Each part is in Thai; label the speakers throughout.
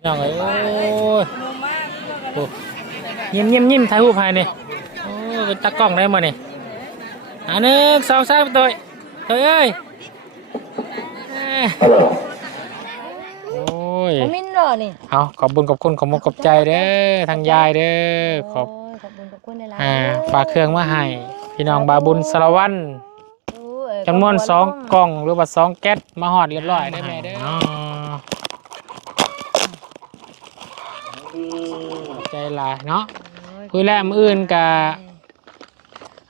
Speaker 1: พี่น้องเอ้ยโอ้ยโอ้ยิ้มยิ้มยิ้มถ่ายรูปให้นี่โอ้ยเป็นตากล้องได้มานี่อันหนึ่งสองสามตัวตัวเอ้ยเอ้ยโอ้ย
Speaker 2: โอ้มินเหรอนี่
Speaker 1: เอาขอบบุญขอบคุณขอบมุณขอบใจเด้อทางยายเด้อขอบ
Speaker 2: โยขอบคุณขอบคุณในร้าน
Speaker 1: อ่าฝากเครื่องมาให้พี่น้องบาบุญสารวัน
Speaker 2: โอ้ย
Speaker 1: จำนวนสองกล่องหรือว่าสองแก๊สมาหอดเรียบร้อยได้ไหมเด้อใจ หลายเนาะคุยแล้วมืออื่นกับ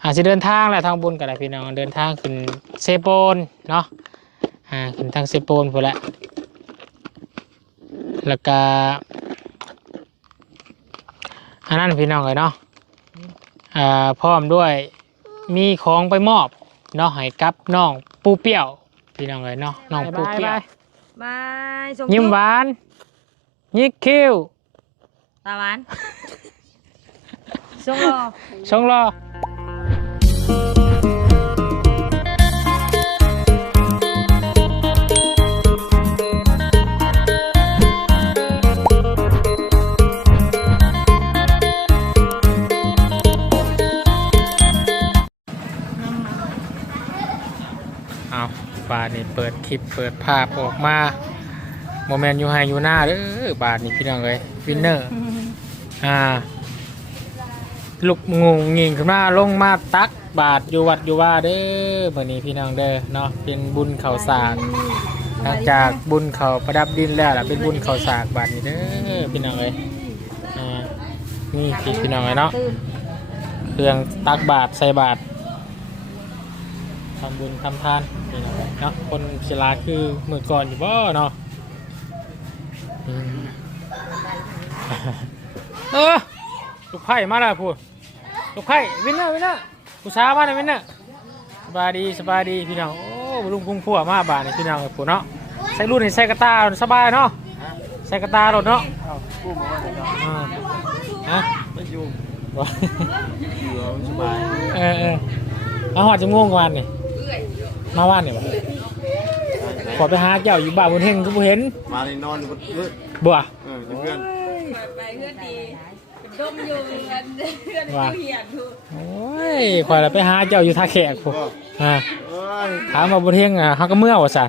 Speaker 1: อาจจะเดินทางแหละทางบุญกับพี่น้องเดินทางขึ้นเซโปนเนาะอ่าขึ้นทางเซโปนพอแหละแล้วก็อันนั้นพี่น้องเลยเนาะอ่าพร้อมด้วยมีของไปมอบเนาะให้กับน้องปูเปี้ยว พี่น้องเลยเนาะน้องปูเปี้ยว
Speaker 2: บายส่ง
Speaker 1: ยิ้มหวานยิกคิ้ว
Speaker 2: ตาหวานส่งรอ
Speaker 1: ชงรอเอาบาทนี่เปิดคลิปเปิดภาพออกมา โมเมนต์อยู่ไฮอยู่หน้าเด้อบาทนี่พี่น้องเลยวินเนอร์อ่าลุกงงงิงขึ้นมาลงมาตักบาทอยู่วัดอยู่ว่าเด้อมื่อนี้พี่น้องเด้อเนาะเป็นบุญเขาสากหลังจากบุญเขาประดับดินแล้วล่ะเป็นบุญเขาสากบาทนี้เด้อพี่น้องเอ้ยอ่านี่พี่พี่น้องเอ้ยเนาะเครื่องตักบาทใส่บาททำบุญทำทานพี่น้องเนาะคนศิลาคือมือก่อนอยู่บ่เนาะ เออลูกไผ่มาแล้วพูดลูกไผ่วินเนอร์วินเนอร์ผู้สาวมาแล้ววินเนอร์สบายดีสบายดีพี่น้องโอ้ลุงพุงพัวมาบาดนี่พี่น้องเอ้ยพูดเนาะใส่รุ่นให้ใส่กระตาสบายเนาะใส่กระตาโดดเนาะ
Speaker 3: กู้มาวันไหนเนาะ
Speaker 1: อ่าฮะ
Speaker 3: ไม่ยุ่ง
Speaker 1: วะ
Speaker 3: อยู่แล้วสบาย
Speaker 1: เออเออมาหอดจะง่วงกวานนี่มาว่านนี่บ่ข อไปหาเจ้าอยู่บ้านบนเฮงก็บ่เห็น
Speaker 3: มาในนอนบนเลือด
Speaker 1: บ่
Speaker 3: เออเพื่อน
Speaker 4: ไปเพื่อนดีดมอยู่กันเพื่อน
Speaker 1: ว่า
Speaker 4: เหียดอยู่
Speaker 1: โอ้ยขอยละไปหาเจ้าอยู่ท่าแขกพุ่นอ่า
Speaker 3: เอ้ย
Speaker 1: ถามมาบนเฮงอะเฮาก็เมื่อว่าซะ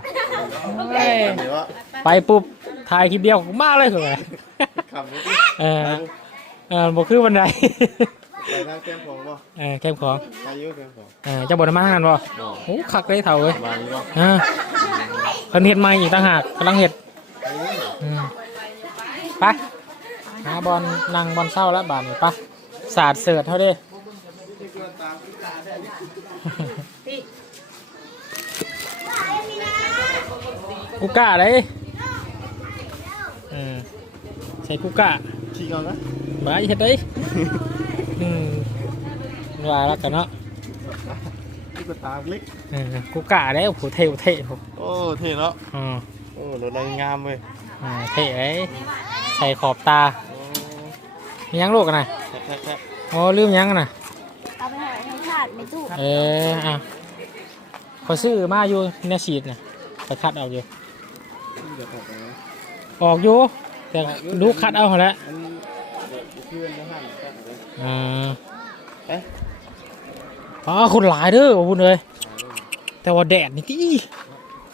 Speaker 1: เอ้ย
Speaker 3: เดี๋ยวว่า
Speaker 1: ไปปุ๊บถ่ายคลิปเดียวมาเลยเหรอ
Speaker 3: ขับรถ
Speaker 1: เออเออบ่คือบันได
Speaker 3: ไปทางแก้มของบ่
Speaker 1: เออแคมของ
Speaker 3: อายุแก้มของ
Speaker 1: เออเจ้าบ่ได้มาทางนั้นบ่โอ้คักเลยเถ่าเอ้ย
Speaker 3: มาอยู่บ่
Speaker 1: อ่า เพิ่นเฮ็ดใหม่อีกต่างหากกำลังเฮ็ดอืมไปหาบอลนั่งบอลเศร้าแล้วบาดนี้ไปสาดเสิร์ชเท่าเด้กุก้าเลยอืมใส่กุก้า
Speaker 3: ขี่ก่อนนะ
Speaker 1: บายเฮ็ดได้ อืมว่าแล้วกันเนาะ
Speaker 3: ที่ กระตาเล็ก
Speaker 1: อืมกุก้าได้โอ้โหเท่เท่โอ้โห
Speaker 3: โอ้เท่เนาะ
Speaker 1: อืม
Speaker 3: โอ้รถอะไรงามเว้ย
Speaker 1: อ่าเท่ไอ้ใส่ขอบตา
Speaker 3: โอ้
Speaker 1: มียังลูกกันนะ
Speaker 3: แค่แค่แค่
Speaker 1: โอ้ลืมยังกันนะ
Speaker 2: เอาไปหาให้ขาดในตู้
Speaker 1: เอออะขอซื้อมาอยู่ในฉีดนะขอคัดเอาอยู่
Speaker 3: เดี๋ยวออกไปนะ
Speaker 1: ออกอยู่แต่ลูกคัดเอาหมดแล้ว
Speaker 3: อันเดี๋ยวเพื่อนนะฮะแค่ไหน
Speaker 1: อ่า
Speaker 3: เอ๊ะ
Speaker 1: อ๋อคนหลายเด้อขอบคุณเลยแต่ว่าแดดนี่ที่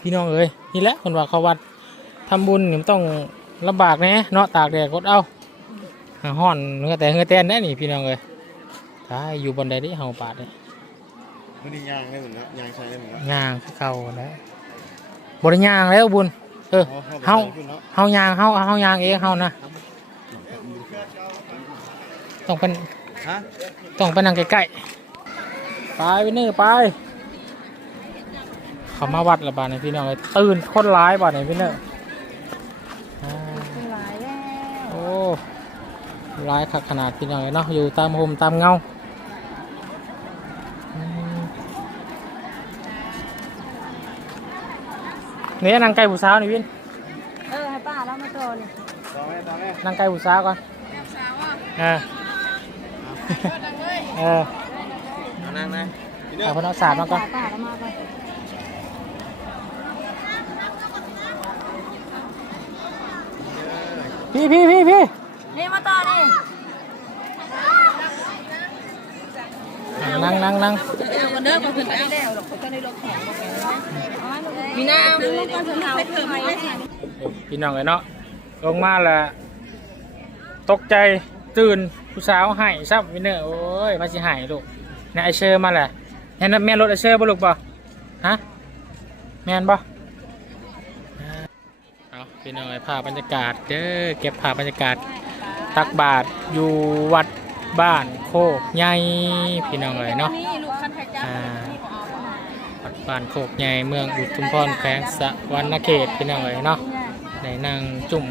Speaker 1: พี่น้องเอ้ยนี่แหละคนว่าเขาวัดทำบุญนี่มันต้องลำบากแน่เนาะตากแดดกดเอาหาห้อนเงือแต่เงือแตนแน่นี่พี่น้องเอ้ยถ้าอยู่บนใดได้เฮาปาดเลย
Speaker 3: ไม่ได้ย่างได้เหมือนกันย่างใช้ได้เหมือนกัน
Speaker 1: ย่างคือเก่าแล้วบริย่างแล้วบุญเออเฮา
Speaker 3: เนาะ
Speaker 1: เฮายางเฮาเฮายางเองเฮานะต้องเป็น
Speaker 3: ฮะ
Speaker 1: ต้องไปนั่งใกล้ๆ ไปไปนี่ไปเขามาวัดละบาดนี่พี่น้องเอ้ยตื่นคนร้ายบาดนี่พี่เนออ่า
Speaker 2: หลายแล้ว
Speaker 1: โอ้ร้ายขนาดพี่น้องเลยเนาะอยู่ตามโฮมตามเงาอืมเนี่ยนั่งใกล้ผู้สาวนี่วิน
Speaker 2: เออให้ป้าแล้วมาตัวนี่
Speaker 3: ต่อแม่ต่อแม่
Speaker 1: นั่งใกล้ผู้สาวก่อนเออเออ
Speaker 3: เอา นั่งนะพี่เนอ
Speaker 1: เอา
Speaker 3: ร์
Speaker 1: พนักศาสตร์มาก่อน
Speaker 2: ป้าแล้วมาก่อน
Speaker 3: เพี่
Speaker 1: พี่พี่พี่
Speaker 2: นี่มาต่อนี่
Speaker 1: นั่งนั่งนั่ง
Speaker 4: มีน้ำลูกก็ถึงเอาไปเถอะไม่ได้
Speaker 1: พี่น้องเลยเนาะลงมาและตกใจตื่นผู้สาวใหายซับวินเนอร์โอ้ยมาสิใหายลูก นี่ไอเชอร์มาแหละเห็นแม่รถไอเชอร์บ่ลูกบ่ฮะแม่นบ่เอาพี่น้องไอ้ภาพบรรยากาศเด้อเก็บภาพบรรยากาศตักบาทอยู่วัดบ้านโคกใหญ่พี่น้องเลยเนาะ
Speaker 4: นี่ลูกคันไทยจ้า
Speaker 1: อ่าวัดบ้านโคกใหญ่เมืองอุทุมพรแขวงสะวรรณเขตพี่น้องเลยเนาะในนางจุ่ม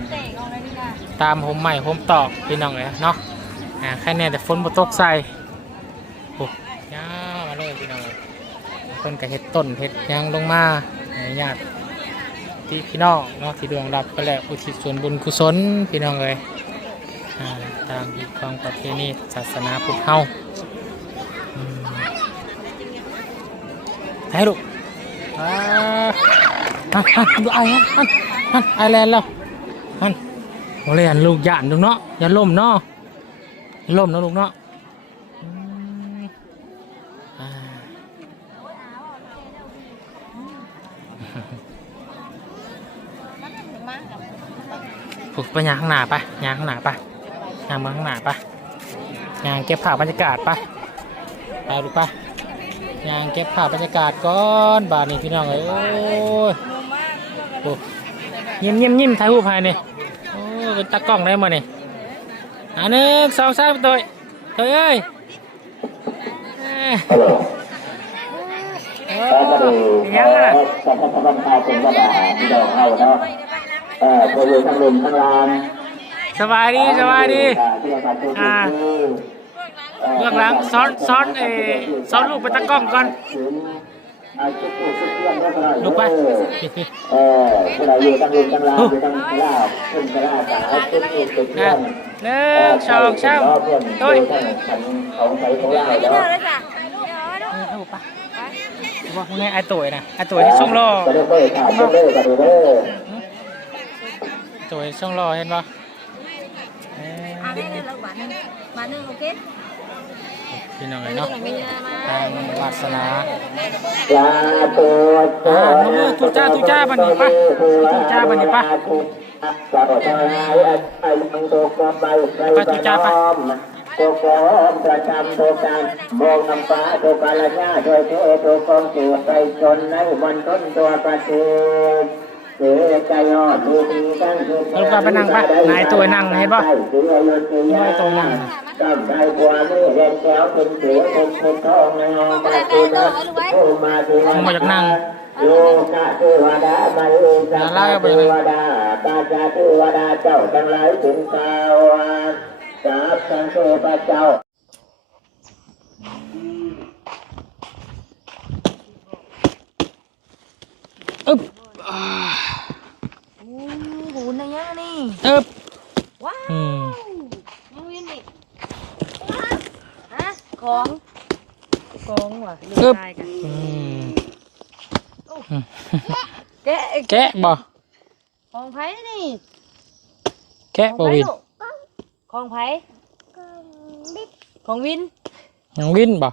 Speaker 2: ตา
Speaker 1: มผมใหม่ผมตอกพี่น้องเลยเนาะอ่าแค่นี้แต่ฝนบ่ตกใส่โอ้ย่ามาเลยพี่น้องเลย คนกับเห็ดต้นเห็ดยางลงมาในญาติที่พี่น้องเนาะที่ดวงรับไปแล้วอุทิศส่วนบุญกุศลพี่น้องเลยตามพิธีของประเพณีศาสนาพุทธเฮาให้ลูกอ่าฮันดูไอ้ฮันฮันไอแลนด์แล้วฮันโอ้เลยอันลูกย่านลูกเนาะอย่าล่มเนาะอย่าล่มเนาะลูกเนาะ ไปยางข้างหน้าไปยางข้างหน้าไปยางมาข้างหน้าไปยางเก็บภาพบรรยากาศไปไปดูไปยางเก็บภาพบรรยากาศก่อนบาทนี้พี่น้องเอ้ยโอ้ยโอ้ยิ้มยิ้มยิ้มถ่ายรูปให้นี่โอ้เป็นตากล้องได้มาเนี่ยอันหนึ่งสองสามตัวตัวเอ้ยเอ้ยโอ้ยังอะ
Speaker 5: สัมพันธ์สัมพันธ์เป็นกระดาษที่เราเข้าเนาะเอ่อตัวอยู่ทั้งลมทั้งลาน
Speaker 1: สบายดีสบายดี
Speaker 5: ที่เราทำตัว
Speaker 1: อ่า
Speaker 5: คือ
Speaker 1: เบื้องหลังซ้อนซ้อนเออซ้อนลูกเป็นตากล้องก่อน
Speaker 5: ถึงอาชุดผู้ชุดเพื่อนก็ได้
Speaker 1: ลูกไป
Speaker 5: เออที่เราอยู่ทั้งลมทั้งลานอยู่ทั้งลาบขึ้นกระลาสาวชุดผู้ชุดเพื่
Speaker 1: อะ
Speaker 5: อน
Speaker 1: หนึ่งสองสามตุ้ย
Speaker 5: ของใส่ของเรา
Speaker 2: เดี๋ยว
Speaker 5: เนาะ
Speaker 2: เลยจ้ะเดี๋ยวเอา
Speaker 1: เออเอาไปว่าไงไอ้ตุ๋ยนะไอ้ตุ๋ยที่ช่องรอ
Speaker 5: ก็ได้เปิดถามเรื่อยๆกันเรื่อย
Speaker 1: ตุ๋ยช่องรอเห็นปะเอ้ย
Speaker 2: เอาได้เลยเราบาทหนึงบาทหนึงโอเค
Speaker 1: พี่น้องเลยเนาะ
Speaker 2: มีเงินมา
Speaker 1: ทางวาสนา
Speaker 5: ๆลาตัว
Speaker 1: อ่ามือทุจ้าทุจ้าบันนี้ปะทุจ้าบันนี้ปะ
Speaker 5: จะรอทายไอ้มึงตัวก็ไปใคร
Speaker 1: ไปทุจ้าไป
Speaker 5: ตัวฟอมประจำตัวการมองน้ำฟ้าตัวกาลญาตัวเทตัวกองตัวไปจนในวันต้นตัวประเทศ เสียใจยอดดูดีตั้ง
Speaker 1: เอาลูกไปนั่งปะนายตัวนั่งเห็นปะนายตัวนั่ง
Speaker 5: ตั้งใจกว่าเรียนแก้วเป็นสือเป็นเป็นทอต้องประตูนะโอ้มาที
Speaker 1: ผมมาจากนั่ง
Speaker 5: โลกะเทวดามาเอสาเทวดาตาจาเทวดาเจ้าทั้งหลายถึงกาวาสาบสังเทพเจ้า
Speaker 1: อึ๊บอ่า
Speaker 2: โอ้โหนะยัง นี่
Speaker 1: อึ๊บ
Speaker 2: ว้าว
Speaker 1: อืม
Speaker 2: น้องวินนี่ฮะของของว่ะลืม
Speaker 1: อึ๊บ
Speaker 2: ได้กัน
Speaker 1: อืม
Speaker 2: แกะ
Speaker 1: แกะบ่
Speaker 2: ของไผ่นี่
Speaker 1: แกะบ่วิน
Speaker 2: ของไผ่ของวิน
Speaker 1: ยังวินบ่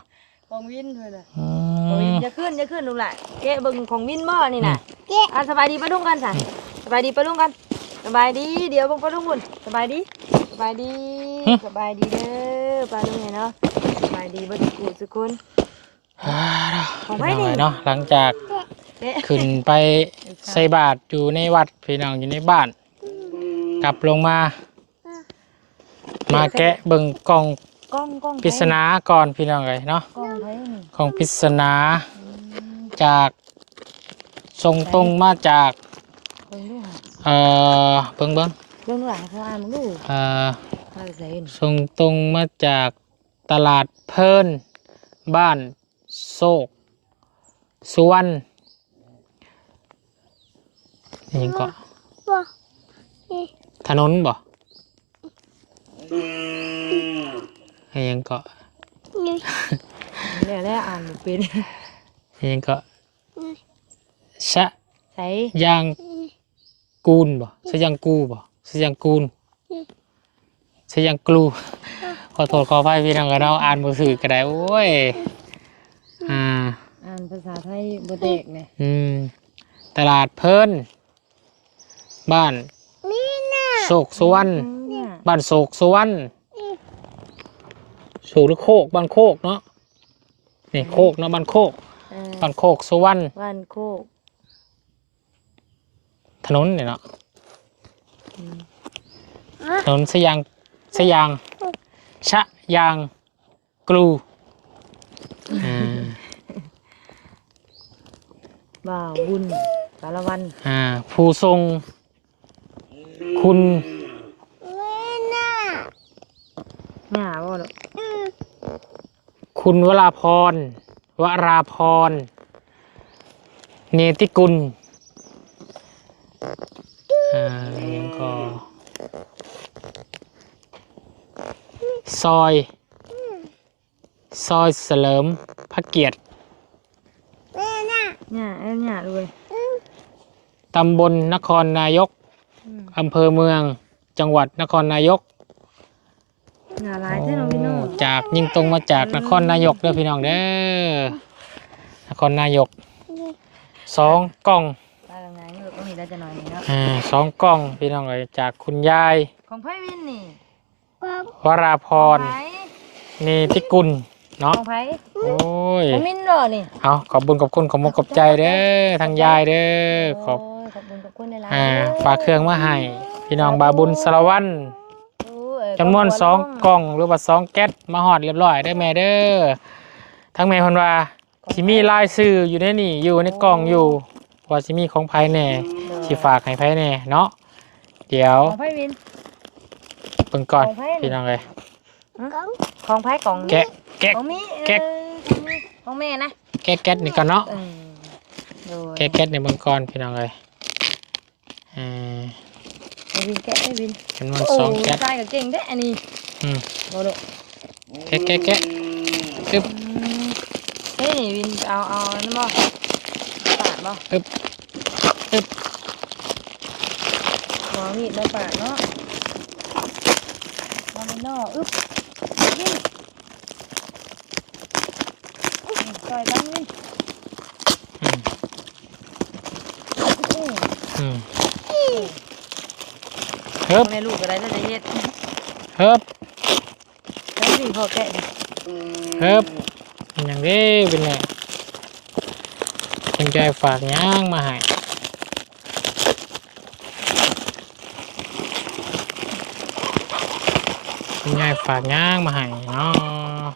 Speaker 2: ของวินเพื่อนน่ะ
Speaker 1: อื
Speaker 2: ของวิน
Speaker 1: ม
Speaker 2: จะขึ้นจะขึ้นดูแหละแกะเบิ่งของวินบ่นี่น่ะแกะอะสบายดีปะลุงกันสั่นสบายดีปะลุงกัน สบายดี เดี๋ยวเบิ่งปะลุงพุ่นสบายดี สบายดี สบายดีเด้อปลาลุงเนี่ยเนาะ สบายดีบ่ทุกผู้ทุกคน
Speaker 1: อ่า
Speaker 2: ของ
Speaker 1: พี่
Speaker 2: ไผ่
Speaker 1: น้อง
Speaker 2: นี่
Speaker 1: เอ้ยเนาะ หลังจาก
Speaker 2: แกะ
Speaker 1: ขึ้นไปใส่บาตรอยู่ในวัดพี่น้องอยู่ในบ้าน กลับลงมา มาแกะเบิ่งกล่อง
Speaker 2: กล้องกล้อง
Speaker 1: ปริศนาก่อนพี่น้องเลยเนาะ
Speaker 2: กล้องไผ่นี่
Speaker 1: ของปริศนาจากทรงตรงมาจาก
Speaker 2: เบิ่งดูหะ
Speaker 1: เอ่อเบิ่งเบิ่ง
Speaker 2: เบิ่งดูหลังเขาอ่านมึงดู
Speaker 1: เอ่อ
Speaker 2: ใครใส่เห็น
Speaker 1: ส่งตรงมาจากตลาดเพิ่นบ้านโศกสุวรรณนี่ก็ถนนบ่นี่ยังก็
Speaker 2: เนี่ยได้อ่านบ่เป็น
Speaker 1: นี่ยังก็ชะ
Speaker 2: ใส่
Speaker 1: ยาง กูลบ่ชะยางกูบ่ชะยางกูลสยังกลู ขอโทษขออภัยพี่น้องกันเราะอ่านบ่สื่อก็ได้โอ้ยอ่า
Speaker 2: อ่านภาษาไทยบ่เด็กเนี่ย
Speaker 1: อืมตลาดเพิ่นบ้านโศกสุวรรณ
Speaker 2: เนี่ย
Speaker 1: บ้านโศกสุวรรณโศกหรือโคกบ้านโคกเนาะนี่โคกเนาะบ้านโคก
Speaker 2: เออ
Speaker 1: บ้านโคกสุวรรณ
Speaker 2: บ้านโคก
Speaker 1: ถนนเนี่ยเนาะถนนสยางสยางชะยางกลูอ่า
Speaker 2: บ่าวบุญสารวัน
Speaker 1: อ่าผู้ทรง คุณ
Speaker 2: หน้าบ่ลูก
Speaker 1: คุณวราพรวราพรเนติกุล อ่ายังก็ซอย ซอยเสลิมพระเกียรติ
Speaker 2: หน้าเอ้ยหน้าเลย
Speaker 1: ตำบลนครนายกอำเภอเมืองจังหวัดนครนายก
Speaker 2: หน้าหลายเท่าน้องพี่น้อง
Speaker 1: โอ้จากยิงตรงมาจากนครนายกเด้อพี่น้องเด้อนครนายกสองกล่อง
Speaker 2: ตาไง นี่ต้องมีได้จะหน่อยหนึงเนาะ
Speaker 1: อ่าสองกล่องพี่น้องเลยจากคุณยาย
Speaker 2: ของไผวินนี่
Speaker 1: วราพร
Speaker 2: ของไผ
Speaker 1: เนติกุลเนาะ
Speaker 2: ของไผ
Speaker 1: โอ้ย
Speaker 2: ของมินเหรอนี่
Speaker 1: เอาขอบบุญขอบคุณขอบมุกขอบใจเด้อทางยายเด้อขอบ
Speaker 2: โยขอบคุณขอบคุณในร้าน
Speaker 1: อ่าฝากเครื่องมาให้พี่น้องบาบุญสารวัตร
Speaker 2: โอ้ย
Speaker 1: จำนวนสองกล่องหรือว่าสองแก๊สมาหอดเรียบร้อยได้อแม่เด้อทั้งแม่เพันว่าสิมีลายซื้ออยู่ในนี่อยู่ในกล่องอยู่ ว่าสิมีของภายแน่สิฝากให้ภายแน่เนาะเดี๋ยว
Speaker 2: ของไผวิน
Speaker 1: เบิ่งก่อน
Speaker 2: ของไผนี่
Speaker 1: พี่น้องเลย
Speaker 2: ของไผของ
Speaker 1: แกะแกะ
Speaker 2: ของมี
Speaker 1: แกะ
Speaker 2: เอ้ยของแม่นะ
Speaker 1: แกะแก๊สนี่ก่อนเนาะ
Speaker 2: เออโดย
Speaker 1: แกะแก๊สในเบิ่งก่อนพี่น้องเลยอ่า
Speaker 2: ไอ้วินแกะไอ้วิน
Speaker 1: จำนวน
Speaker 2: โอ้
Speaker 1: สองแก๊ส
Speaker 2: ใส่กับเก่งเด้อันนี้
Speaker 1: อืม
Speaker 2: โดด
Speaker 1: แกะแกะแกะตึ๊บ
Speaker 2: เฮ้ยนี่วินเอาเอานั่นบ่ ปาดบ่
Speaker 1: ตึ๊บตึ๊บ
Speaker 2: หัวมีดมาปาดเนาะวางมันนอกอึ๊บวินซอยกันวิน
Speaker 1: อืม
Speaker 2: อืม
Speaker 1: อืมเฮิบ
Speaker 2: แม่ลูกอะไรน่าจะเฮ็ด
Speaker 1: เฮิบ
Speaker 2: แล้วสิพอแกะดิ
Speaker 1: เฮิบเป็นอย่างนี้เป็นไง เป็นใจฝากย่างมาให้เป็นไงฝากย่างมาให้เนาะ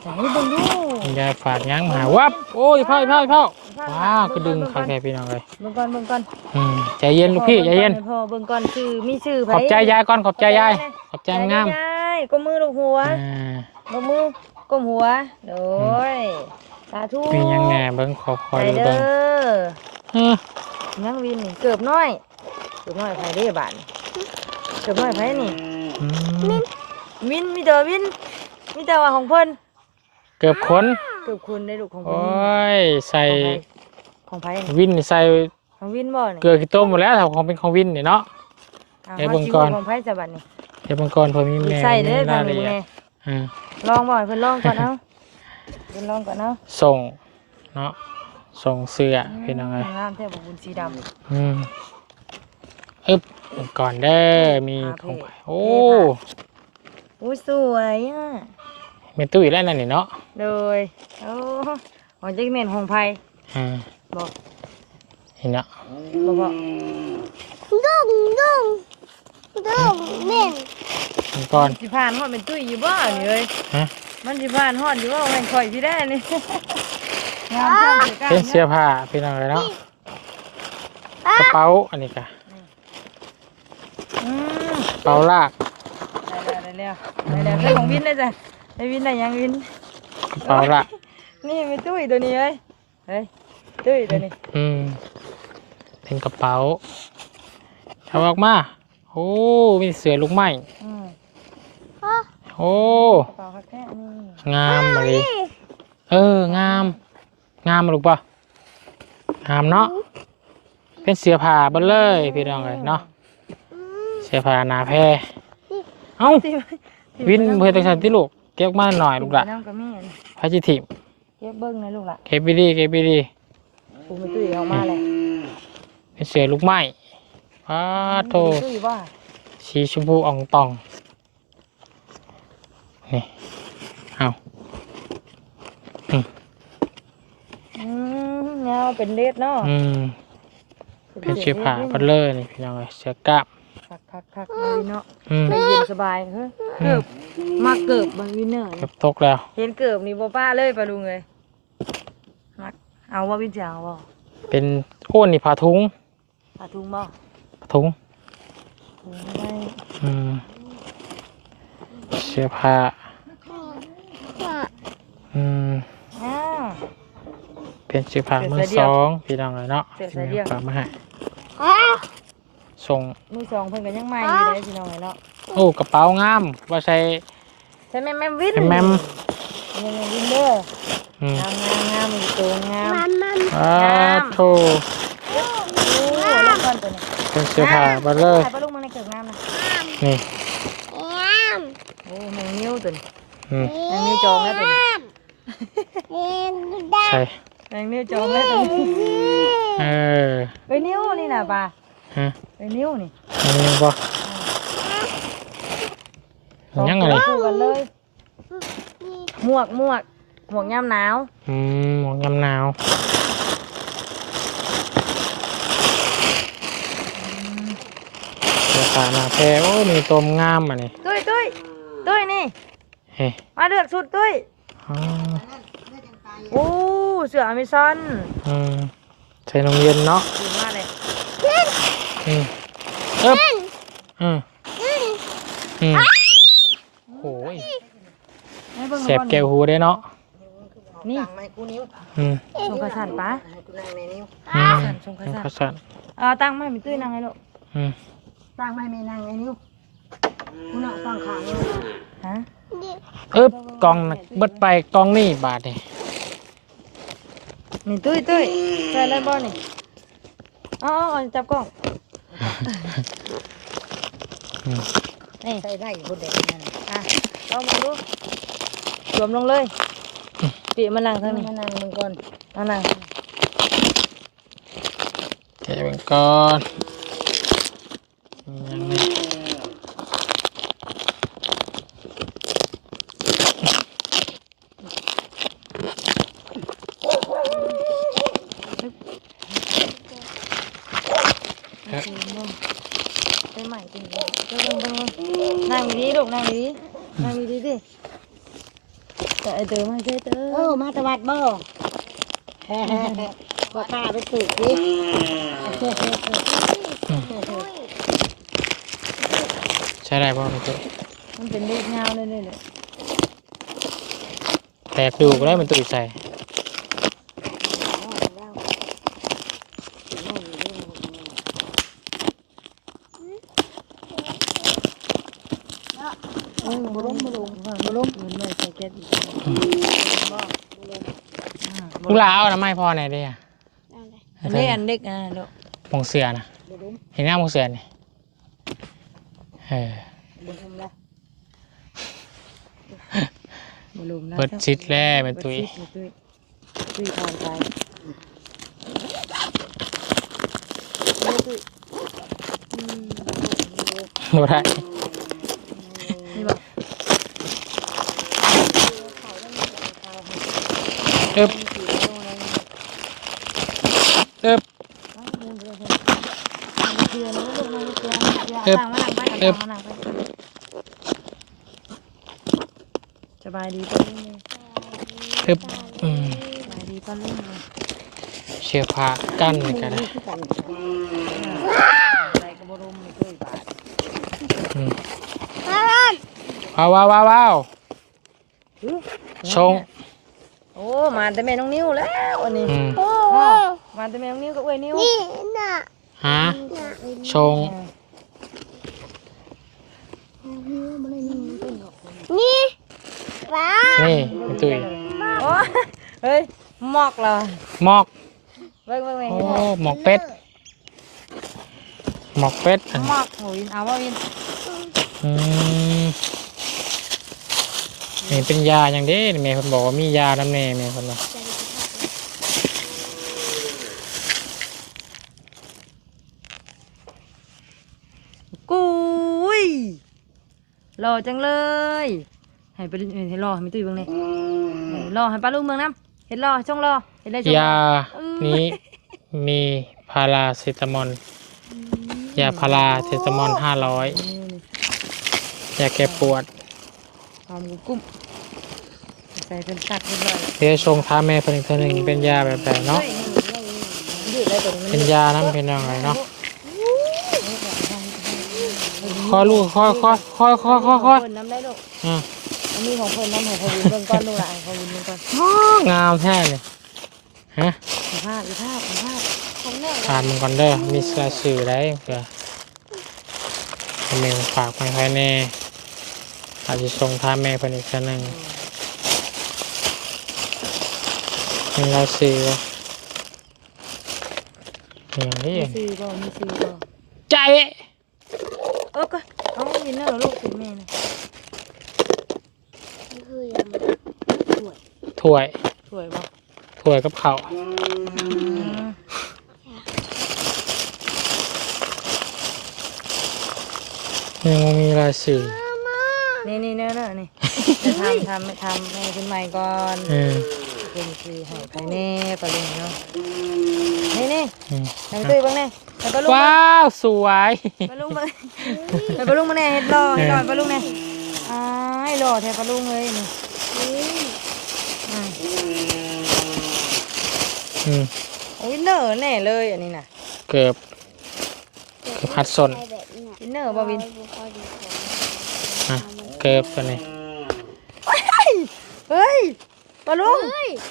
Speaker 2: แต่ให้เบิ่งดู
Speaker 1: เป็นใจฝากย่างมาให้วับโอ้ยเผาเผาเผา ว้าวก็ดึงเข้าแค่พี่น้องเลย
Speaker 2: เบิ่งก่อนเบิ่งก่อน
Speaker 1: อืมใจเย็นลูกพี่ใจเย็น
Speaker 2: พ่อเบิ่งก่อนชื่อมีชื่อไผ
Speaker 1: ขอบใจยายก่อนขอบใจยายขอบใจงาม
Speaker 2: ยายก็มือลูกหัว
Speaker 1: อ่า
Speaker 2: ลงมือก้มหัวโดยสาธุ
Speaker 1: มียังแหน่เบิ้งขอคอย
Speaker 2: ไป
Speaker 1: ดู
Speaker 2: เด้
Speaker 1: เบิ้ง
Speaker 2: อ
Speaker 1: เออ
Speaker 2: ยังวินนี่เกือบน้อยเกือบน้อยไผเด้บานเกือบน้อยไผนี่
Speaker 1: อืม
Speaker 2: วินมีแต่วินมีแต่ว่าของเพิ่น
Speaker 1: เกือบขน
Speaker 2: เกือบคุณได้ลูกของ
Speaker 1: โอ้
Speaker 2: เพิ่น
Speaker 1: ยใส่
Speaker 2: ของไผของไผนี่
Speaker 1: วินนี่ใส่
Speaker 2: ของวินบ่นี่
Speaker 1: เกลือขี้ต้มหมดแล้วถ้าของเป็นของวินนี่เนาะ
Speaker 2: อา
Speaker 1: เดี๋ยวเบิ่งก่อนา
Speaker 2: สิของไผจะบัดนี่
Speaker 1: เดี๋ยวบางก่อนเพิ่มมี
Speaker 2: อีก
Speaker 1: แม่
Speaker 2: ใส่เด้อ
Speaker 1: มี
Speaker 2: ทารา
Speaker 1: งยละ
Speaker 2: นี้
Speaker 1: เอียด
Speaker 2: แน่
Speaker 1: อ่า
Speaker 2: ลองบ่ให้เพิ่นลองก่อนเอาเพิ่นลองก่อนเอา
Speaker 1: ส่งเนาะส่งเสื้อเป็นยังไง
Speaker 2: งามแท้บ่บุญสีดำ
Speaker 1: อืมอึ๊บก่อนเด้อมี
Speaker 2: อ่า
Speaker 1: ของ
Speaker 2: เพจ
Speaker 1: โอ้
Speaker 2: อุ้ยสวยอะ
Speaker 1: มีตู้อีกแล้วนั่นนี่เนาะ
Speaker 2: โดยโอ้ของจักแม่นของไผ
Speaker 1: อ่า
Speaker 2: บอก
Speaker 1: เห็นเนาะ
Speaker 2: บอกบอก
Speaker 1: มันก่อน
Speaker 2: สิผ่านฮอดเป็นตุ้ยอยู่บ่นี่เอ้ย
Speaker 1: ฮะ
Speaker 2: มันสิผ่านฮอดอยู่บ่แม่นข่อยพี่ได้นี่งามจังสิกล้า
Speaker 1: เป็นเสื้อผ้าเป็นยังไงเนาะกระเป๋าอันนี้ค่ะ
Speaker 2: อืม
Speaker 1: กระเป๋าลาก
Speaker 2: ได้แล้วได้แล้วได้แล้วได้ของวินได้จ้ะได้วินได้ยังวิน
Speaker 1: กระเป๋าลาก
Speaker 2: นี่มีตุ้ยตัวนี้เอ้ยเฮ้ย ตุ้ยตัวนี้
Speaker 1: อืม เป็นกระเป๋าเอาออกมา โอ้ มีเสือลูกไม้
Speaker 2: อืม
Speaker 1: โอ้
Speaker 2: กระเป๋าคักแท้นี่
Speaker 1: งามมาเลย เออ งาม งามบ่ลูกป่ะงามเนาะ เป็นเสื้อผ้าเบ่เลยพี่น้องเลยเนาะ เสื้อผ้าหนาแพรเอ้า
Speaker 2: ที่
Speaker 1: วินเพื่อจังซั่นที่ลูก เก็บมาหน่อยลูกละ
Speaker 2: น้ำกระมี่
Speaker 1: พระจิถิม
Speaker 2: เก็บเบิ้งนะลูกละ
Speaker 1: เก็บไปดีเก็บไปดี
Speaker 2: ปูไม่ตุ้ยเอามาเลย
Speaker 1: เป็นเสือลูกไม้พาโท
Speaker 2: ปูไม่ตุ้ยว่า
Speaker 1: สีชมพูอ่องตองนี่เอา
Speaker 2: อืมเงาเป็นเล็ดเนาะ
Speaker 1: อืมเป็นเสื้อผ้าพัดเลอร์นี่พี่น้องเอ้ยเสื้อกล้าม
Speaker 2: คักคักคักเลยเนาะ
Speaker 1: อืม
Speaker 2: ได้เย็นสบายเฮ้ย
Speaker 1: อื
Speaker 2: เกิ
Speaker 1: ม
Speaker 2: บมาเกิบบางวินเนอร์
Speaker 1: เก็บตกแล้ว
Speaker 2: เห็นเกิบนี่บ่ป้าเลยปะลุงเลยมัก เอาว่าวินจะเอาบ่
Speaker 1: เป็นโอ้นนี่ผ้าทุง
Speaker 2: อาทุงบ่
Speaker 1: ผ้าทุง
Speaker 2: ถุงไม่ได้
Speaker 1: อืมเสื้อผ้าอืม
Speaker 2: อ้าว
Speaker 1: เป็นเสื้อผ้า
Speaker 2: เสื้อ
Speaker 1: มือ
Speaker 2: เดี
Speaker 1: ส
Speaker 2: ยว
Speaker 1: องพี่น้องเลยเนาะ
Speaker 2: เสื้อเดียว
Speaker 1: ฝากมาให้ส่ง
Speaker 2: มือสองเพิ่นก็ยังใหม่อยู่ได้พี่น้องเอ้ยเนาะ
Speaker 1: โอ้กระเป๋างามว่าใส่
Speaker 2: ใช่แม่แม่วิน
Speaker 1: แม่แม่ ม
Speaker 2: แม่แม่วินเด้อ
Speaker 1: อืม
Speaker 2: งามงามงามมีตัวงาม
Speaker 1: อ่าโท
Speaker 2: โอ้ลงก่อนตัวนี้
Speaker 1: เป็นเสื้อผ้าพัดเลอร์
Speaker 2: ถ่ายปลาลุงมาในเกิบงามนะ
Speaker 1: นี่
Speaker 2: โอ้แมงนิ้วตัวนี้
Speaker 1: อืม
Speaker 2: แมงนิ้วจองแล้วตัวนี้
Speaker 1: ใช่
Speaker 2: แมงนิ้วจองแล้วตัวนี้
Speaker 1: เออ
Speaker 2: เอ้ยนิ้วนี่น่ะป่า
Speaker 1: ฮะ
Speaker 2: เอ้ยนิ้วนี่
Speaker 1: อันนี้บ่ยังไง
Speaker 2: สอตัวคู่กันเลย หมวกหมวกหมวกยามหนาว
Speaker 1: อืมหมวกยำหนาวเสื้อผ้าหนาแพรโอ้มีตัวงามอะนี่
Speaker 2: ตุ้ยตุ้ยตุ้ยนี่
Speaker 1: เฮ้ย
Speaker 2: มาเลือกสุดตุ้ย
Speaker 1: อ๋อ
Speaker 2: โอ้เสืออเมซอน
Speaker 1: อืมใส่นมเย็นเนาะ
Speaker 2: ดีมากเลย
Speaker 1: อืมเอ๊บอืมอืมโอ้ย
Speaker 2: ให้เบิ่ง
Speaker 1: แสบแก้วหูได้เนาะ
Speaker 2: นี่
Speaker 1: อืม
Speaker 2: ชงกระสันป้า
Speaker 1: อืม
Speaker 2: ชงกระสัน
Speaker 1: ข้าวสัน
Speaker 2: เอาตั้งไม่มีตุ้ยนั่งให้ลูก
Speaker 1: อืม
Speaker 4: ตั้งไม่ไม่นั่งไอ้นิ้วคุณเอาตั้งขางนิ้ว
Speaker 2: ฮะ
Speaker 1: เอ๊บกล่องน่ะเบิดไปกล่องนี่บาทนี่
Speaker 2: นี่ตุ้ยตุ้ยใช่เลยบ่นี่อ๋ออ๋อจับกล้อง
Speaker 1: อืม
Speaker 2: นี่
Speaker 4: ใส่ได้คนเด็กนั่น
Speaker 2: อะลองมาดู สวมลงเลยปีมานั่งทางนี้
Speaker 4: มานั่งมึงก่อน
Speaker 2: เอานั่ง
Speaker 1: แกะเป็นก้อนยังไง
Speaker 2: ไปใหม่จริงๆเดี๋ยวเบิ่งเบิ่งเบิ่งนั่งดีๆลูกนั่งดีๆนั่งดีๆดิแต่ไอเตอไม่ใช่เตอ
Speaker 4: เออมาตะวัดบ่แฮ่ ๆก็ข้าไปสืบดิ
Speaker 1: ใช้ได้ป่ะไม่ตัว
Speaker 2: มันเป็นเล็กยาวเลยเลยเลย
Speaker 1: แตกดูก็ได้มันตุยใส่
Speaker 2: เออบุรุมบุรุมบุรุมเหมือนแม่ใส่แก๊สอีก
Speaker 1: ลูกหลาเอานะไม่พอไหนได้อะ
Speaker 2: อันนี้อันเล็กอะลูก
Speaker 1: มงเสือนะเห็นหน้ามงเสือนี่เออ
Speaker 2: บุรุมนะ
Speaker 1: เปิดชิดแล้วเป็นตุย
Speaker 2: เปิดชิดตุยตุยผ่านไปเอาตุยอืม
Speaker 1: บ่ได้
Speaker 2: นี่บอก
Speaker 1: เอ๊บเอ๊บ
Speaker 2: เอิบ เอิบสบายดีป้าลุงเลย
Speaker 1: เอ๊บอืม
Speaker 2: สบายดีป้าลุงเลย
Speaker 1: เชือกผ้ากั้นนี่กันนะ
Speaker 2: อะไรก็บรุมไม่เคยบาด
Speaker 1: อืมว้าวว้าวว้าวว้าวชง
Speaker 2: โอ้ มาแต่แม่น้องนิ้วแล้วอันนี้
Speaker 1: อืม
Speaker 2: มาแต่แม่น้องนิ้วก็เอ้ยนิ้ว
Speaker 1: ฮะชงนี่เป็ นตุย
Speaker 2: โอ้เฮ้ยหมอกเหรอ
Speaker 1: หมอก
Speaker 2: เบิ่งเบิ่งเบิ่ง
Speaker 1: โอ้หมอกเป็ดหมอกเป็ดอัน
Speaker 2: หมอกโหวินเอาว่าวิน
Speaker 1: อืมนี่เป็นยาอย่างเด้นี่แม่คนบอกว่ามียาน้ำแน่แม่คนว่า
Speaker 2: กุยหล่อจังเลย ให้ไปให้รอให้ไม่ตุ้ยเบิ่งนี่ให้รอให้ป้าลุงเบิ่งน้ำเห็นรอช่องรอเห็นได้ช่องร
Speaker 1: ยา
Speaker 2: อ
Speaker 1: นี้มีพาราเซตามอลยาพาราเซตามอลห้าร้อยยาแก้ปวด
Speaker 2: ความกุ้มใส่เป็นสัตว์เรียบร้อยแล้ว
Speaker 1: เดี๋ยวชงท้าแม่คนอีกเท่านึงเป็นยาแบบแบบเนาะ
Speaker 2: ยืดเลยตัวนี้มัน
Speaker 1: เป็นยาน้ำเป็นยังไงเนาะคอยลูกคอยคอยคอยคอยคอยคอย
Speaker 2: เพิ่นน้ำได้ลูก
Speaker 1: อืม
Speaker 2: อันนี้ของเพิ่นน้ำของเขาวินเบิ่งก้อนลูกหลานเขาวินเบิ่งก้อน
Speaker 1: งามแท้เลยฮะ
Speaker 2: สภาพสภาพสภาพของแม่
Speaker 1: อ่านมันก่อนเด้อมีสายสื่อได้เผื่อแม่ฝากไปภายในอาจจะส่งท้าแม่คนอีกเท่านึงมีรายสื่อบ่อย่างนี้
Speaker 2: มีซื้อบ่มีซื้อบ่
Speaker 1: ใจ
Speaker 2: เออก็เอาวินเนอร์ลูกเป็นแม่นะ
Speaker 1: ถ้วย
Speaker 2: สวยบ่
Speaker 1: ถ้วยกับข้าว
Speaker 2: อืม
Speaker 1: ยังบ่มีรายสื่อ
Speaker 2: นี่นี่เนอเนอนี่จะทำทำทำให้ขึ้นใหม่ก่อน
Speaker 1: เออ
Speaker 2: เป็นซื้อให้ภายในปลาลุงเนาะนี่นี่
Speaker 1: อืม
Speaker 2: ให้ตุ้ยเบิ่งแน่ให้ปลาลุง
Speaker 1: ว้าว สวย
Speaker 2: ปลาลุงเบิ่งให้ปลาลุงมาแน่เฮ็ดรอเฮ็ดรอให้ปลาลุงแน่อ้ายรอแท้ปลาลุงเอ้ยนี่อืม
Speaker 1: อืม
Speaker 2: วินเนอร์แน่เลยอันนี้น่ะ
Speaker 1: เกือบเกือบพัดสน
Speaker 2: วินเนอร์บ่วิน
Speaker 1: อะเกือบตัวนี้
Speaker 2: เฮ้ยปลาลุง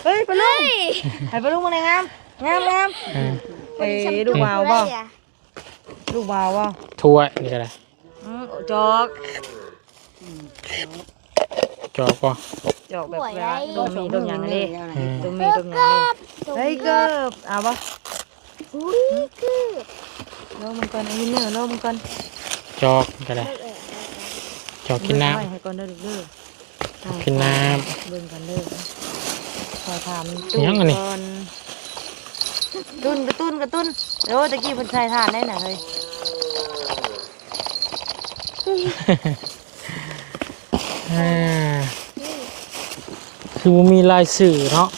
Speaker 2: เฮ้ยปลาลุงให้ปลาลุงมาไหนงามงามงาม
Speaker 1: อ่า
Speaker 2: เอ้ยลูกวาวบ่ลูกวาวบ่
Speaker 1: ถ้วยนี่ก็ได้
Speaker 2: อืมจอก
Speaker 1: จอกก็
Speaker 2: จอกแบบว่าต้มมีต้มหยังอันนี้
Speaker 1: อืม
Speaker 2: ต้มมีต้มหยังอันนี้เฮ้ยเกิบเอาบ่รอมันก่อนเอาวินเนอร์รอมันก่อน
Speaker 1: จอกนี่ก็ได้จอกกินน้
Speaker 2: เบิ่งไว้ให้ก่อนเด้อเด้อำ
Speaker 1: กินน้
Speaker 2: เบิ่งกันเด้อขอถาม
Speaker 1: ยังอันนี้
Speaker 2: ก่อนตุ้นกระตุ้นกระตุ้นเดี๋ยวตะกี้เพิ่นใส่ทานได้น่ะเฮ้ยำ
Speaker 1: อ่าคือบ่มีลายสื่อเนาะ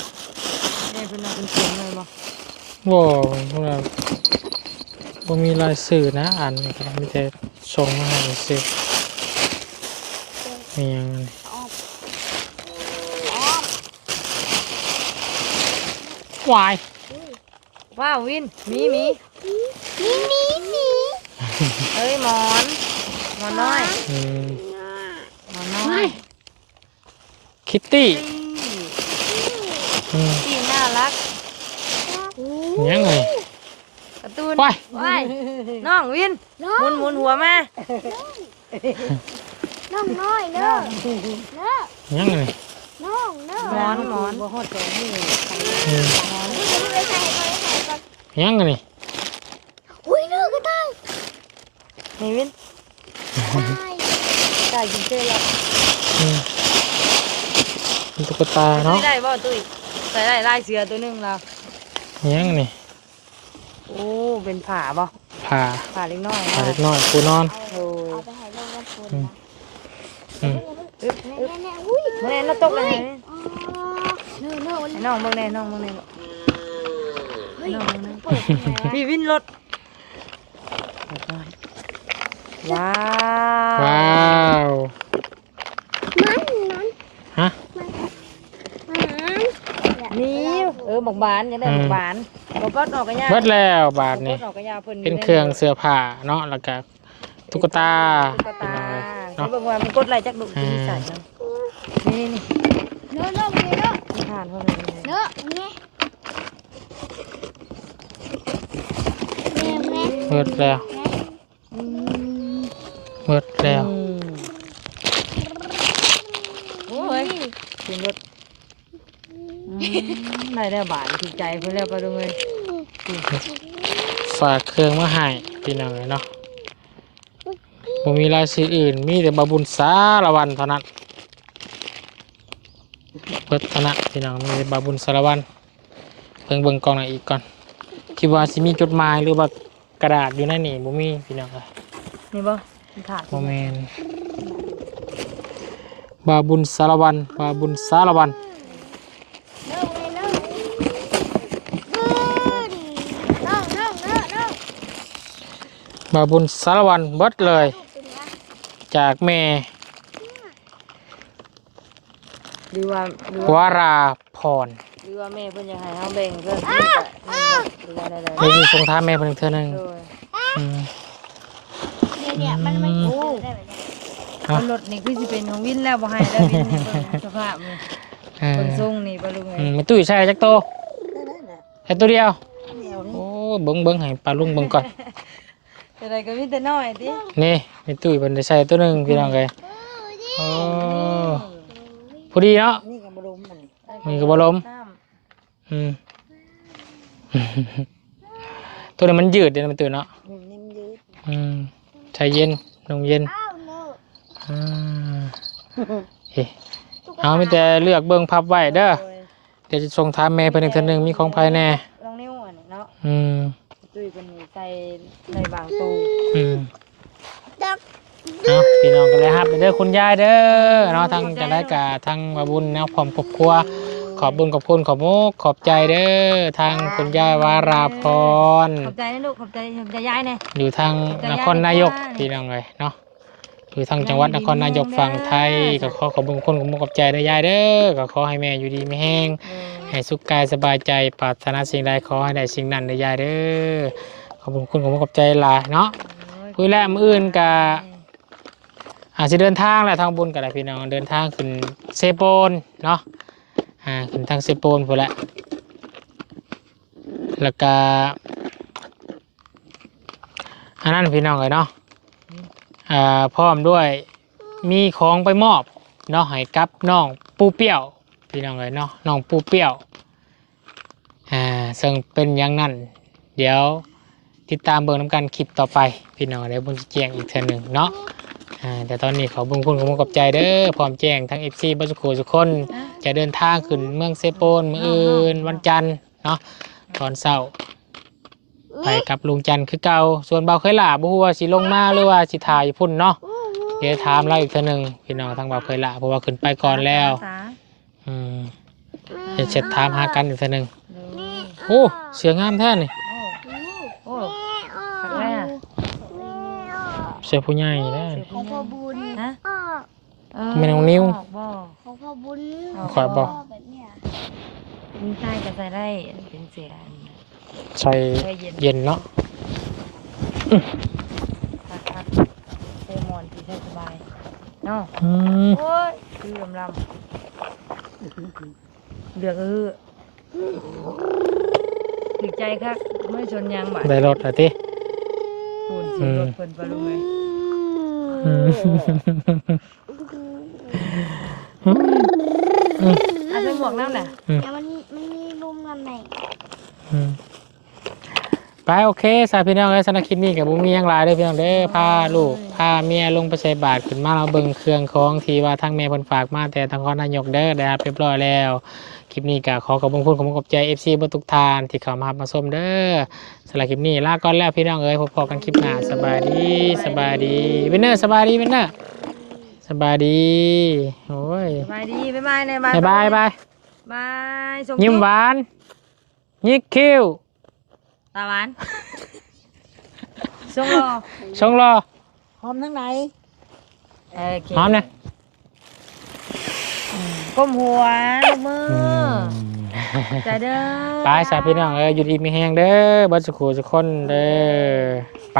Speaker 2: นี่เพิ่นเอาเป็นเขียนเลยบ่
Speaker 1: บ่พวกเราบ่มีลายสื่อนะอ่านนี่ก็ได้มีแต่ส่งมาให้ซื่อมีหยังอันนี้วาย
Speaker 2: ว้าววินมีมีเอ้ยหมอนหมอนน้อย
Speaker 1: อืม
Speaker 2: หมอนน้อย
Speaker 1: คิตตี้อืม
Speaker 2: ที่น่ารัก
Speaker 1: ยังไง
Speaker 2: การ์ตูน
Speaker 1: ว้าย
Speaker 2: ว้ายน้องวินหมุนหมุนหัวมา
Speaker 6: น้องน้อยเด้อเด้อ
Speaker 1: ยังไง
Speaker 6: น้องเด้อ
Speaker 2: หมอนหมอน
Speaker 4: บ่ฮอดสองมือ
Speaker 1: อืม
Speaker 6: ไปใส่ก่อนไปใส่ก่อน
Speaker 1: ยังไง
Speaker 6: อุ้ยเด้อก็ได้
Speaker 2: นี่วิน
Speaker 6: ได้
Speaker 2: ได้กินเจ้แล้ว
Speaker 1: อืม เป็นตุ๊กตาเนาะ
Speaker 2: ตุ้ยได้บ่ตุ้ยใส่ได้ลายเสือตัวหนึงแล้ว
Speaker 1: ยังไง
Speaker 2: โอ้เป็นผาบ่
Speaker 1: ผ่า
Speaker 2: ผาเล็กน้อย
Speaker 1: ผ่า
Speaker 2: เนาะ
Speaker 1: เล็กน้อยปูนอน
Speaker 2: โอ้ย
Speaker 6: เอาไปให้ลูกกับคุณ
Speaker 1: อืม
Speaker 6: นะ
Speaker 1: อืม
Speaker 2: อึ๊บ
Speaker 6: แม่
Speaker 2: อึ๊บ
Speaker 6: แม่อุ้ย
Speaker 2: มื่อนี้เราตกเลย
Speaker 6: อ๋อเนื้อเนื้อมัน
Speaker 2: ให้น้องเบิ่งแน่น้องเบิ่งแน่ลูก
Speaker 6: เฮ้ย
Speaker 2: น้องเบิ่งแน่
Speaker 6: เปิดยังไงวะ
Speaker 2: พี่วินรถว้าว
Speaker 1: ว้าว
Speaker 6: มันมัน
Speaker 1: ฮะ
Speaker 6: มัน
Speaker 2: นี่ เออบักบานยังได้บักบานบักก็ออกกระยา
Speaker 1: เบิดแล้วบาท
Speaker 2: บั
Speaker 1: นี่
Speaker 2: กก็ออกกระยาเพิ่น
Speaker 1: เป็นเครื่องเสื้อผ้าเนาะแล้วก็ตุ๊กตา
Speaker 2: ตุ๊กตา
Speaker 1: เนาะ
Speaker 2: เบิ่งว่ามันกดไหลจักดุที่ใส่เนาะนี่นี่
Speaker 6: เนื้อเนื้อมันเนื้อ
Speaker 2: นี่ทานเพิ่นเลย
Speaker 6: เนื้อแม่แม่แม่
Speaker 1: เบิดแล้ว
Speaker 2: อืม
Speaker 1: เบิดแล้ว
Speaker 2: อืมโอ้ยขึ้นรถอื ได้ได้บาทถูกใจเพิ่นแล้วปลาดุงเลย
Speaker 1: ฝากเครื่องมาให้พี่น้องเลยเนาะบ่มีรายชื่ออื่น มีแต่บาบุญสารวันเท่านั้นเพิดเท่านั้นพี่น้องมีแต่บาบุญสารวันเพิ่งเบิ่งกล่องหน่อยอีกก่อนคิดว่าสิมีจดหมายหรือว่ากระดาษอยู่ในนี่บ่มีพี่น้องเลย
Speaker 2: นี่บ่มันขาด
Speaker 1: บ่แม่นบาบุญสารวันบาบุญสารวัน
Speaker 6: เริ่มเลยเริ่มบึ้นน้องน้องน้องน้อง
Speaker 1: บาบุญสารวันเบิดเลย จากแม่
Speaker 2: หรือว่าหรือว่าว
Speaker 1: ราพร
Speaker 2: หรือว่าแม่เพิ่นอยากให้เฮาแบ่งเพิ่นหรือว่าใด
Speaker 1: ได้ยินทรงท้าแม่เพิ่นเทื่อหนึง
Speaker 2: ๆโดย
Speaker 1: อืม
Speaker 6: เนี่ยเนี่ยมันไม่โอ้ ได้แบบนี้
Speaker 1: เอา
Speaker 2: รถนี่คือสิเป็นของวินแล้วบ่ให้แล้ววินนี่เบิ่งสภาพนี่
Speaker 1: เออ
Speaker 2: เบิ่งทรงนี่ปลาดุงเล
Speaker 1: อื
Speaker 2: ย
Speaker 1: มมันตุ้ยใช่จักโต
Speaker 4: ได้ได้น่ะ
Speaker 1: แค่ตัวเดียว
Speaker 4: เดี๋ยวนี้
Speaker 1: โอ้เบิ้งเบิ้งให้ปลาลุงเบิ้งก่อน
Speaker 2: แต่ใดก็มีแต่น้อยติ
Speaker 1: นี่มีตุ้ยเพิ่นได้ใส่ตัวหนึงพี่น้องเอ้ยโอ้พอดีเนาะ
Speaker 4: นี่กับบรมมัน
Speaker 1: มีก็บ่ล้ม
Speaker 2: น้ำ
Speaker 1: อืม ตัวนี้มันยืดเดี๋ยวมันตื่นเนาะ
Speaker 4: นี่มันยืด
Speaker 1: อืมใจเย็นลงเย็น
Speaker 6: อ้าวโน
Speaker 1: อ่าเฮ้เอามีแต่เลือกเบิ้งพับไว้เด้อ
Speaker 2: โดย
Speaker 1: เดี๋ยวจะส่งถามแม่เพิ่นอีกเทื่อหนึงมีของภายแน่
Speaker 2: ลองนิ้วอันนี้เนาะ
Speaker 1: อืม
Speaker 2: ตุ้ยเพิ่นนี่ใส่ใส่บางตู
Speaker 1: อืม
Speaker 6: ดัก
Speaker 1: เอาพี่น้องกันเลยครับเด้อคุณยายเด้อเนาะทั้งจะได้กะทั้งมาบุญเนาะพร้อมครอบครัว ขอบบุญขอบคุณขอบมุกขอบใจเด้อทางคุณยายวาราพร
Speaker 2: ขอบใจนะลูกขอบใจขอบใจยายแน่
Speaker 1: อยู่ทางนครนายกพี่น้องเลยเนาะอยู่ทางจังหวัดนครนายกฝั่งไทยก็ขอขอบคุณขอบคุณขอบมุกขอบใจเด้อยายเด้อก็ขอให้แม่อยู่ดีไม่แห้ง ให้สุขกายสบายใจปรารถนาสิ่งใดขอให้ได้สิ่งนั้นเด้อยายเด้อขอบคุณคุณขอบมุกขอบใจหลายเนาะคุยแล้วมื้ออื่นกะอาจจะเดินทางแหละทางบุญกันแหละพี่น้องเดินทางขึ้นเซโปนเนาะอ่าขึ้นทางเซโปนพอแหละแล้วก็อันนั้นพี่น้องเลยเนาะอ่าพร้อมด้วยมีของไปมอบเนาะให้กับน้องปูเปี้ยว พี่น้องเลยเนาะน้องปูเปี้ยวอ่าซึ่งเป็นอย่างนั้น เดี๋ยวติดตามเบิ่งน้ำกันคลิปต่อไปพี่น้องเดี๋ยวบุญจะแจ้งอีกเทอหนึ่งเนาะอ่าแต่ตอนนี้ขอบุญคุณขอบคุณกับใจเด้อพร้อมแจ้งทั้ง FC บัสโคทุกคน จะเดินทางขึ้นเมืองเซโปนมื้ออื่นวันจันทร์เนาะตอนเช้าไปกับลุงจันทร์คือเก่าส่วนเบาเคยหล่าบ่ฮู้ว่าสิลงมาหรือว่าสิถ่ายพุ่นเนาะเดี๋ยวถามเราอีกเทอหนึงพี่น้องทางเบาเคยหล่าเพราะว่าขึ้นไปก่อนแล้ว
Speaker 2: สา
Speaker 1: เดี๋ยวเสร็จถามหากันอีกเทื่อหนึง
Speaker 2: เด้อ
Speaker 1: โอ้เสืองามแท้นี่
Speaker 2: โอ้
Speaker 6: แม่ออก
Speaker 2: ผักแม่
Speaker 6: แม่ออก
Speaker 1: เสือผู้ใหญ่แท้นี่
Speaker 6: ของพ่อบุญ
Speaker 2: ฮะ
Speaker 6: ออก
Speaker 2: เออ
Speaker 1: แม่น้องนิ้ว
Speaker 2: ออกบ่
Speaker 6: ของพ่อบุญ
Speaker 1: ขอยบอก
Speaker 6: แบบเนี้ย
Speaker 2: มีใต้ก็ใส่ได้เป็นเสียอัน
Speaker 1: ใส่
Speaker 2: ใส่เย็น
Speaker 1: เย็นเนาะ
Speaker 2: พักพักเซมอนที่ใช้สบายเนาะ
Speaker 1: อืม
Speaker 2: โอ้ยคือลำลำ เดือกเออถึกใจคักเมื่อชนยางบาด
Speaker 1: ได้รถแล้วติ
Speaker 2: คูณสิรถเพิ่นปะลุงเลย
Speaker 1: อืม
Speaker 2: อะใส่หมวกน้ำน่ะ
Speaker 6: แต่มันมันมีลุมกันไหน
Speaker 1: อืมไปโอเคสายพี่น้องเอ้ยสนักคลิปนี้กับบุมีหยังหลายเด้อพี่น้องเด้อพาลูกพาเมียลงไปใส่บาตรขึ้นมาเราเบิ่งเครื่องของที่ว่าทางแม่เพิ่นฝากมาแต่ทางคอนายกเด้อได้รับเรียบร้อยแล้ว คลิปนี้ก็ขอขอบคุณขอบคุณขอบใจ FC เบ่ทุกทานที่เข้ามารับมาชมเด้อสำหรับคลิปนี้ลาก่อนแล้วพี่น้องเอ้ยพบกันคลิปหน้าสบายดีสบายดีวินเนอร์สบายดีวินเนอร์สบายดีโอ้ย
Speaker 2: สบายดีบ๊ายบายในบ้าน
Speaker 1: บ๊ายบายบาย
Speaker 2: บายส่ง
Speaker 1: ยิ้มหวานยิกคิ้ว
Speaker 2: ตาหวานส่งรอ
Speaker 1: ชงรอ
Speaker 4: หอมทั้งไหน
Speaker 2: โอเค
Speaker 1: หอมนะ
Speaker 2: ก้มหัวลูกมือใจเด้อ
Speaker 1: ไปสายพี่น้องเอ้ยอยู่ดีมีแหงเด้อเบัดสุขุสุกคนเด้อไป